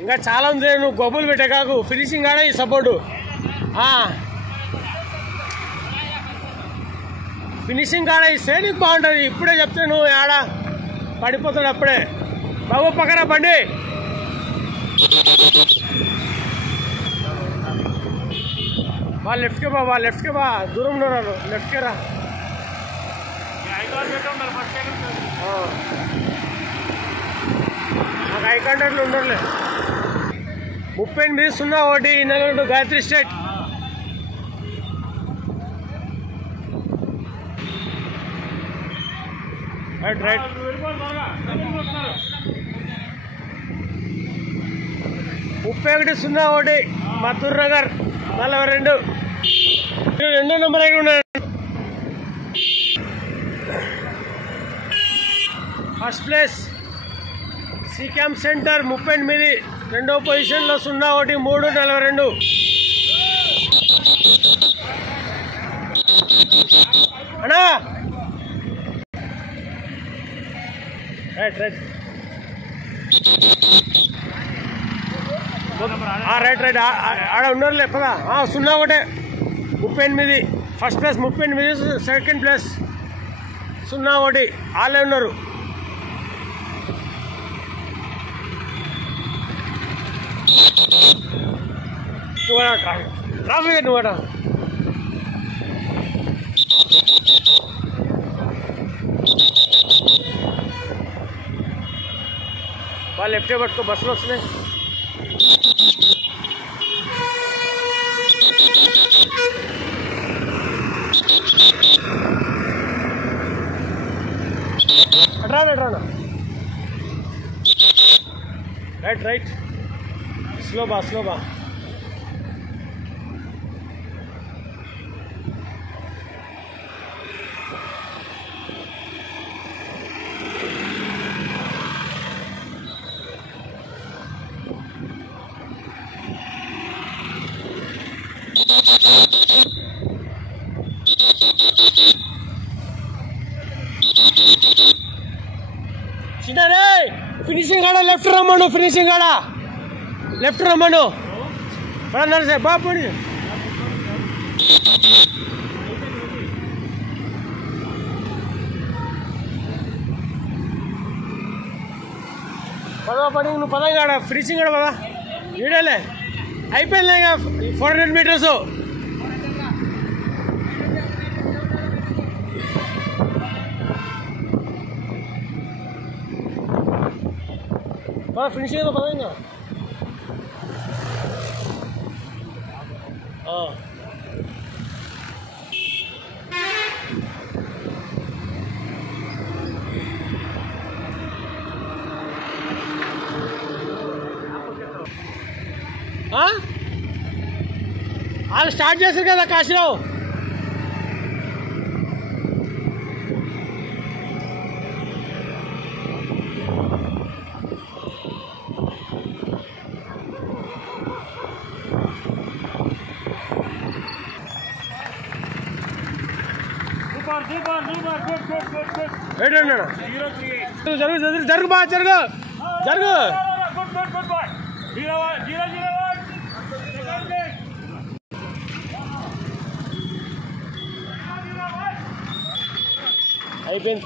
ఇంకా చాలా ఉంది, నువ్వు గొప్పలు పెట్టే కాకు, ఫినిషింగ్ ఆడే ఈ సపోర్టు. ఫినిషింగ్ ఆడ ఇస్తే నీకు బాగుంటుంది. ఇప్పుడే చెప్తే నువ్వు ఆడ పడిపోతాడు అప్పుడే. బాబు పక్కన బండి బా, లెఫ్ట్కే బా, బా లెఫ్ట్కే బా, దూరం ఉన్నారు, లెఫ్ట్కే రా. నాకు ఐ కాంటాక్ట్లు ఉండరులే. 38-01 నగరం Gayatri state. Right right. 31-01 Madhur Nagar 42. 2వ నెంబర్ అయితే ఉన్నాడు. First place C camp centre 38. 2వ పొజిషన్లో 01 3-42. అన్నా రైట్ రైట్ రైట్ రైట్ ఆడ ఉన్నారులే పదా. 01 38 ఫస్ట్ ప్లేస్, 38 సెకండ్ ప్లేస్ 01 వాళ్ళే ఉన్నారు. ట్రాఫిక్ నువ్వట వాళ్ళు లెఫ్టే పట్టుకో, బస్సులు వస్తున్నాయి. అట్రానా రైట్ రైట్. స్లో బా, స్లో బా. చిన్నరే ఫినిషింగ్ ఆడ లెఫ్ట్ రమ్మను, ఫినిషింగ్ ఆడ లెఫ్ట్ రమ్మను. సార్ బాబు పదవా పడి, నువ్వు పదంగా ఆడ ఫినిషింగ్ ఆడ పదా. వీడేలే అయిపోయింది ఇక 400 మీటర్స్. ఫినిషింగ్ ఏదో పదంగా. వాళ్ళు స్టార్ట్ చేశారు కదా కాశీరావు. జరుగు జరుగు జరుగు బా, జరుగు జరుగు. అయిపోయింది.